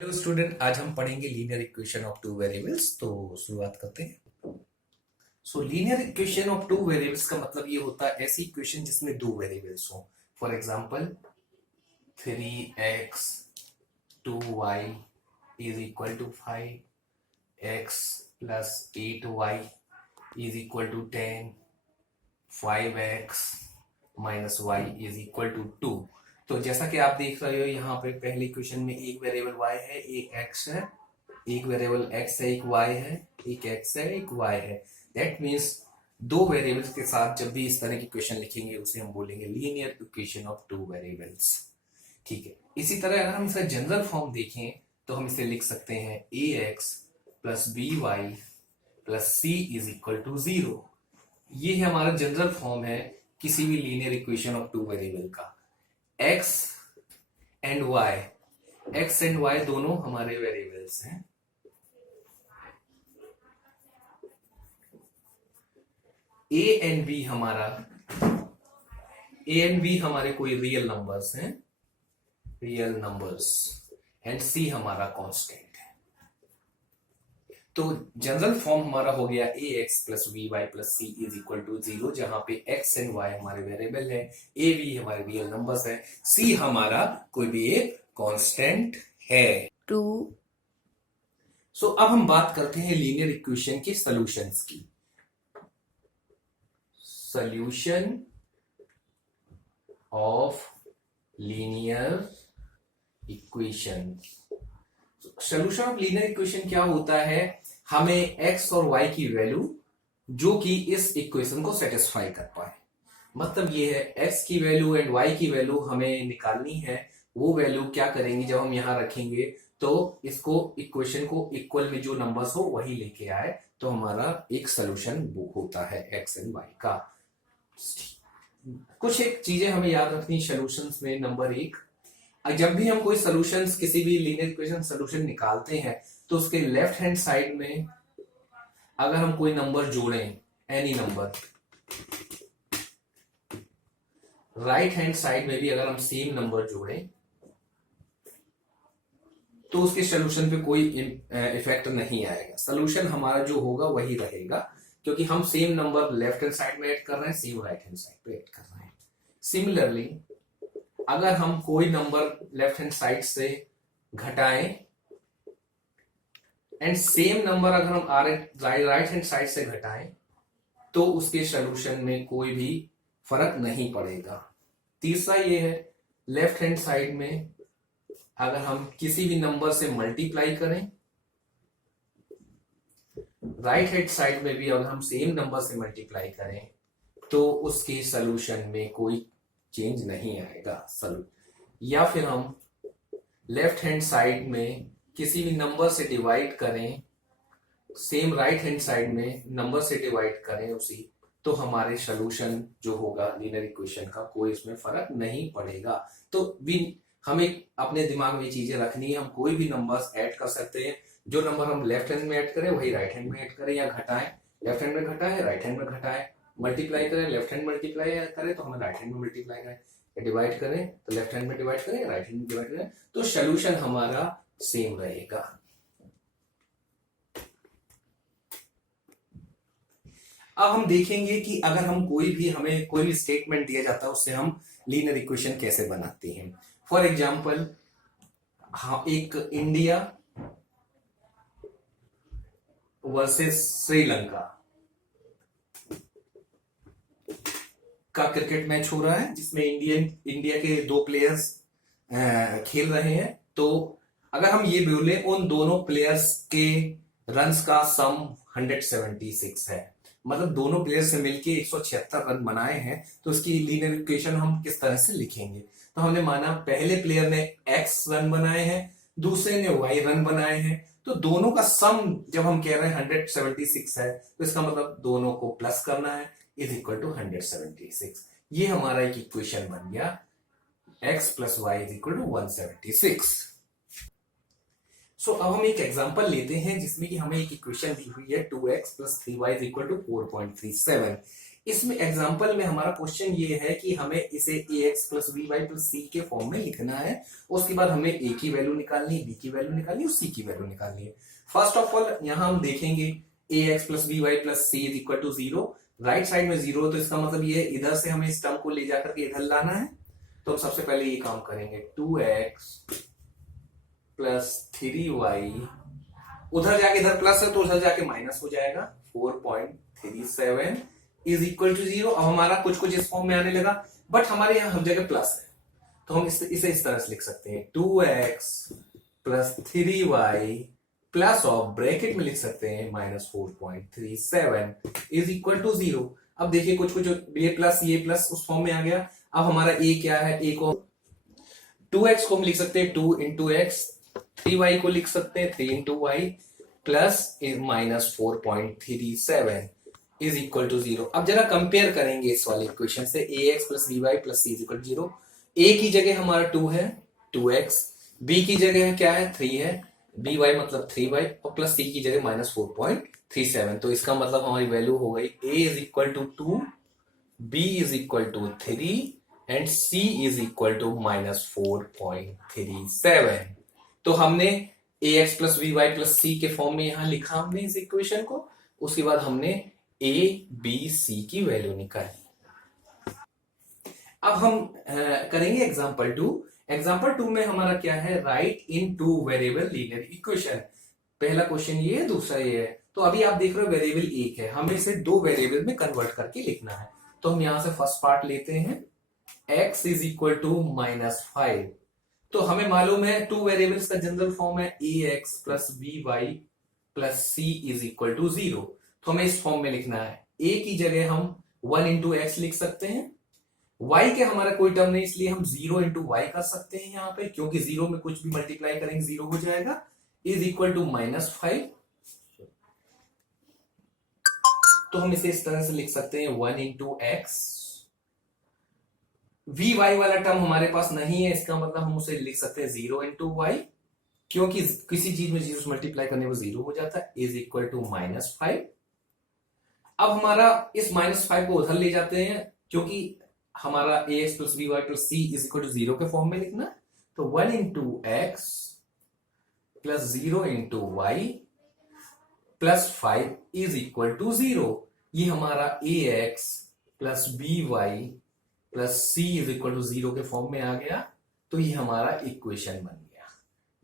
Hello student, आज हम पढ़ेंगे linear equation of two variables. तो शुरुआत करते हैं। Linear equation of two variables का मतलब ये होता है ऐसी इक्वेशन जिसमें दो वेरिएबल्स हो। For example 3x 2y is equal to 5x plus 8y is equal to 10, 5x minus y is equal to 2। तो जैसा कि आप देख रहे हो यहाँ पे पहले इक्वेशन में एक वेरिएबल y है, एक x है, एक वेरिएबल x है, एक y है, एक x है, एक y है। दैट मीन्स दो वेरिएबल्स के साथ जब भी इस तरह की इक्वेशन लिखेंगे उसे हम बोलेंगे linear equation of two variables. ठीक है। इसी तरह अगर हम इसका जनरल फॉर्म देखें तो हम इसे लिख सकते हैं ax plus by plus c is equal to 0। ये है हमारा जनरल फॉर्म है किसी भी linear equation of two variable का। x एंड y दोनों हमारे वेरिएबल्स हैं। a एंड b हमारे कोई रियल नंबर्स हैं, रियल नंबर्स, एंड c हमारा कांस्टेंट है। तो जनरल फॉर्म हमारा हो गया ax plus by plus c is equal to 0, जहां पे x एंड y हमारे वेरिएबल है, a b हमारे रियल नंबर्स है, c हमारा कोई भी एक कांस्टेंट है। टू अब हम बात करते हैं लीनियर इक्वेशन के सॉल्यूशंस की। Solution of linear equation. Solution of linear equation क्या होता है? हमें x और y की वैल्यू जो कि इस इक्वेशन को सेटिस्फाई कर पाए। मतलब ये है x की वैल्यू एंड y की वैल्यू हमें निकालनी है। वो वैल्यू क्या करेंगे, जब हम यहां रखेंगे तो इसको इक्वेशन को इक्वल में जो नंबर्स हो वही लेके आए, तो हमारा एक सॉल्यूशन होता है x एंड y का। कुछ एक चीजें हमें याद रखनी सॉल्यूशंस में। नंबर एक, जब भी हम कोई सॉल्यूशंस किसी भी लीनियर इक्वेशन सॉल्यूशन निकालते हैं तो उसके लेफ्ट हैंड साइड में अगर हम कोई नंबर जोड़ें, any number, right hand side में भी अगर हम सेम नंबर जोड़ें तो उसके सॉल्यूशन पे कोई इफेक्ट नहीं आएगा। सॉल्यूशन हमारा जो होगा वही रहेगा, क्योंकि हम same number left hand side में ऐड कर रहे हैं, सेम राइट हैंड साइड पे ऐड कर रहे हैं। सिमिलरली अगर हम कोई नंबर लेफ्ट हैंड साइड से घटाएं एंड सेम नंबर अगर हम राइट हैंड साइड से घटाएं तो उसके सॉल्यूशन में कोई भी फर्क नहीं पड़ेगा। तीसरा ये है, लेफ्ट हैंड साइड में अगर हम किसी भी नंबर से मल्टीप्लाई करें, राइट हैंड साइड में भी अगर हम सेम नंबर से मल्टीप्लाई करें तो उसके सॉल्यूशन में कोई चेंज नहीं आएगा। या फिर हम लेफ्ट हैंड साइड में किसी भी नंबर से डिवाइड करें, सेम राइट हैंड साइड में नंबर से डिवाइड करें उसी, तो हमारे सॉल्यूशन जो होगा लीनियर इक्वेशन का कोई इसमें फर्क नहीं पड़ेगा। तो हमें अपने दिमाग में चीजें रखनी है। हम कोई भी नंबर्स ऐड कर सकते हैं। जो नंबर हम लेफ्ट हैंड में ऐड करें वही राइट हैंड में ऐड करें, या घटाएं, लेफ्ट हैंड में घटाएं राइट हैंड में घटाएं, मल्टीप्लाई करें लेफ्ट हैंड मल्टीप्लाई करें तो हमें राइट हैंड में मल्टीप्लाई करें, डिवाइड करें तो लेफ्ट हैंड में डिवाइड करें, राइट हैंड में डिवाइड करें, तो सॉल्यूशन हमारा सेम रहेगा। अब हम देखेंगे कि अगर हम हमें कोई भी स्टेटमेंट दिया जाता है उससे हम लीनियर इक्वेशन कैसे बनाते हैं। फॉर एग्जांपल, हाँ, एक इंडिया वर्सेस श्रीलंका का क्रिकेट मैच हो रहा है जिसमें इंडिया के दो प्लेयर्स खेल रहे हैं। तो अगर हम ये बोले उन दोनों प्लेयर्स के रन्स का सम 176 है, मतलब दोनों प्लेयर्स से मिलके 176 रन बनाए हैं, तो इसकी लीनियर इक्वेशन हम किस तरह से लिखेंगे? तो हमने माना पहले प्लेयर ने x रन बनाए हैं, दूसरे ने y रन बनाए हैं, तो दोनों का सम जब हम कह रहे हैं 176 है तो इसका मतलब दोनों को प्लस करना है, इज इक्वल टू 176। ये हमारा एक इक्वेशन बन गया, x plus Y is equal to 176। So अब हम एक एग्जांपल लेते हैं जिसमें कि हमें एक इक्वेशन दी हुई है 2x + 3y = 4.37। इसमें एग्जांपल में हमारा क्वेश्चन ये है कि हमें इसे ax + by + c के फॉर्म में लिखना है। उसके बाद हमें a की वैल्यू निकालनी है, b की वैल्यू निकालनी है और c की वैल्यू निकालनी है। फर्स्ट ऑफ ऑल यहाँ हम देखेंगे ax + by + c = 0। Right side में 0 तो इसका मतलब ये इधर से हमें इस टर्म को ले जाकर के इधर लाना है। तो हम सबसे पहले ये काम करेंगे, 2x + 3y, उधर जाके इधर प्लस है तो उधर जाके माइनस हो जाएगा, 4.37 = 0। अब हमारा कुछ कुछ इस फॉर्म में आने लगा, बट हमारे यहाँ हर जगह प्लस है तो हम इसे इस तरह से लिख सकते हैं, 2x + 3y plus of bracket में लिख सकते हैं -4.37 = 0। अब देखिए कुछ कुछ ये प्लस उस फॉर्म में आ गया। अब हमारा a क्या है, a को 2x को हम लिख सकते हैं 2 × x, 3y को लिख सकते हैं 3 × y प्लस -4.37 = 0। अब जरा कंपेयर करेंगे इस वाले इक्वेशन से, ax + by + c = 0। a की जगह हमारा 2 है 2x, b की जगह क्या है 3 है, by मतलब 3y और प्लस c की जगह -4.37। तो इसका मतलब हमारी वैल्यू हो गई a = 2, b = 3 एंड c = -4.37। तो हमने ax + by + c के फॉर्म में यहां लिखा हमने इस इक्वेशन को। उसके बाद हमने a b c की वैल्यू निकाली। अब हम करेंगे एग्जांपल 2। एग्जांपल 2 में हमारा क्या है, राइट इन 2 वेरिएबल लीनियर इक्वेशन। पहला क्वेश्चन ये है, दूसरा ये है। तो अभी आप देख रहे हो वेरिएबल एक है, हमें इसे 2 वेरिएबल में कन्वर्ट करके लिखना है। तो हम यहां से फर्स्ट पार्ट लेते हैं, x = -5। तो हमें मालूम है 2 वेरिएबल्स का जनरल फॉर्म है ax + by + c = 0। तो हमें इस फॉर्म में लिखना है। a की जगह हम 1 × x लिख सकते हैं, y के हमारा कोई टर्म नहीं इसलिए हम 0 × y कर सकते हैं यहाँ पे, क्योंकि 0 में कुछ भी मल्टीप्लाई करेंगे 0 हो जाएगा, = -5। तो हम इसे इस तरह से लिख सकते हैं 1 × x। vy वाला टर्म हमारे पास नहीं है, इसका मतलब हम उसे लिख सकते हैं 0 × y, क्योंकि किसी चीज में 0 से मल्टीप्लाई करने पर 0 हो जाता है, = -5। अब हमारा इस -5 को उधर ले जाते हैं, क्योंकि हमारा ax + by + c = 0 के फॉर्म में लिखना। तो 1 × x + 0 × y + 5 = 0। ये हमारा ax + by + c = 0 के फॉर्म में आ गया। तो ये हमारा इक्वेशन बन गया,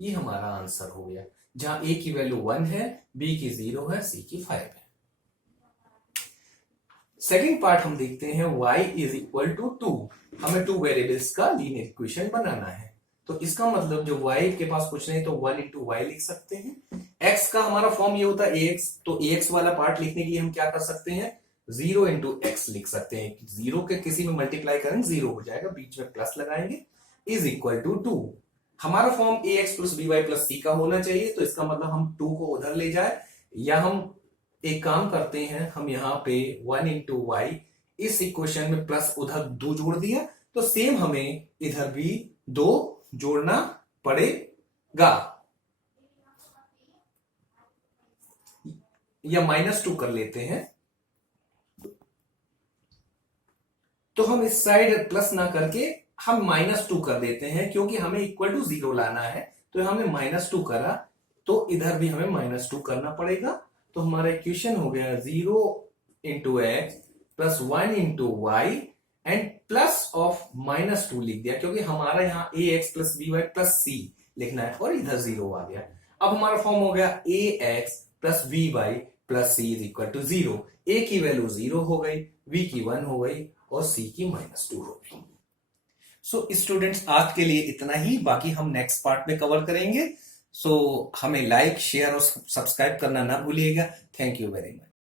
ये हमारा आंसर हो गया, जहां a की वैल्यू 1 है, b की 0 है, c की 5 है। सेकेंड पार्ट हम देखते हैं, y = 2। हमें 2 वेरिएबल्स का लीनियर इक्वेशन बनाना है। तो इसका मतलब जो y के पास कुछ नहीं तो 1 × y लिख सकते हैं। x का हमारा फॉर्म ये होता है ax, तो ax वाला पार्ट लिखने के लिए हम क्या कर सकते हैं, 0 × x लिख सकते हैं। 0 के किसी में मल्टीप्लाई करेंगे 0 हो जाएगा, बीच में प्लस लगाएंगे, = 2। हमारा फॉर्म ax + by + c का होना चाहिए, तो इसका मतलब हम 2 को उधर ले जाए, या हम एक काम करते हैं, हम यहाँ पे 1 × y इस इक्वेशन में प्लस उधर 2 जोड़ दिया, तो सेम हमें इधर भी 2 जोड़ना पड़ेगा, या -2 कर लेते हैं। तो हम इस साइड प्लस ना करके हम -2 कर देते हैं, क्योंकि हमें = 0 लाना है। तो हमने -2 करा, तो इधर भी हमें -2 करना पड़ेगा। तो हमारा इक्वेशन हो गया 0 × x + 1 × y and plus of -2 लिख दिया, क्योंकि हमारा यहाँ ax + by + c लिखना है और इधर 0 आ गया। अब हमारा फॉर्म हो गया ax + by + c = 0। a की वैल्यू 0 हो गई, b की 1 हो गई और c की -2 हो गई। सो स्टूडेंट्स, आज के लिए इतना ही, बाकी हम नेक्स्ट पार्ट में कवर करेंगे। सो हमें लाइक, शेयर और सब्सक्राइब करना ना भूलिएगा। Thank you very much.